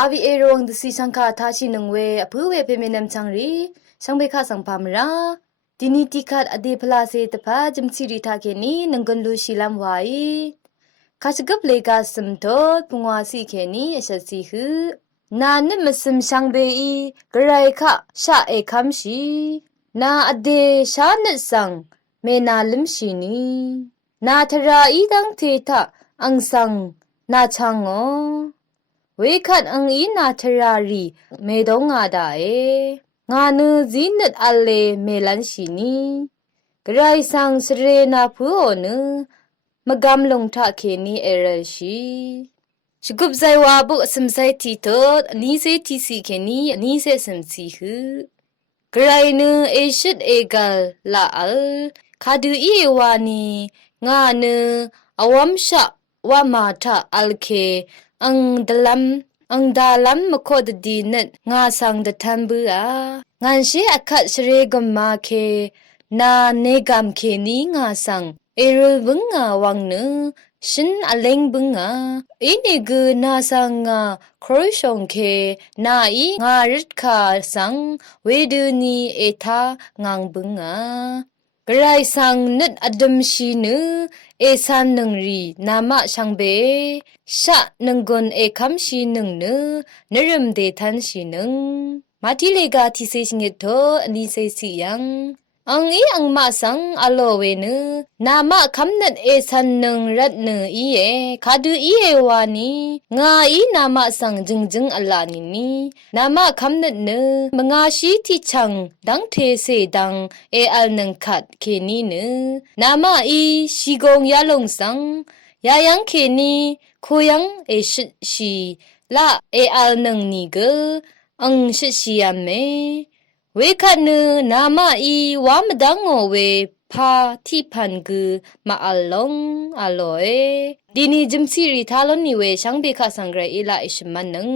อาวีเอรองดสีสังคาทาชินงเวอเพื่อเวเพเมนมจังรีสังเบคาสังพามราดินิติคัดอดีพลาเซตพาจิมซิริทาเคนีนังกันลูชิลัมไวคาชกับเลกาสมโตปงวาสีเคนีอชสีฮืนาเนมสมสังเบอีกระไรคะชาเอคัมชีนาอเดชาเนสังเมนาลิมชินีนาทราอีดังเททะอังสังนาชังโอเวคัดอังอีนาทรารีเมดงอาดาเองานูจีนดอัลเลเมลันชินีกรายสังสเรนาพูโอนูมกำลงทาเคนีเอเรชีชกุบใจวาบุสมไซทีโตนีเซทีซีเคนีนีเซสมซีฮืกรายนูเอชิดเอกัลลาอัลคาดูอีวานีงานูอวัมชะวามาทาอัลเคอังดาลัมมโคดดีนัดงาสังดทัมบูอางานเชอคัดเชเรกมมาเคนาเนกัมเคนีงาสังเอรุบึงงาวังนูชินอเลงบึงงาอินิกูนาสังงาครชงเคนาอีงาริดคาสังเวดูนีเอทางางบึงงากรายสังนัดอดัมชีนูเอซันนึงรีนามะชังเบชะนึงกนเอคัมชีนึงนูนรมเดทันชีนึงมาทิเลกาทิเซชิงโตอนิเซซิยังอังอีอังมาสังอโลเวนูนามะคัมนัดเอซันนึงรัดนูอีเอคาดูอีเอวานีงาอีนามะสังจึงจึงอลานินีนามะคัมนัดนูมงาชีทิชังดังเทเซดังเออัลนังคัดเคนีนูนามะอีชีกงยาลงสังยายังเคนีโคยังเอชิชีละเออัลนังนีเกอังชิชียามเมเวคันนูนามะอีวามดังโอเวพาที่พันกูมาอัลลงอลโลเอดีนี่จิมซีรีทาลนีเวช่างเบคาสังเกรอิลาอิชมันนึง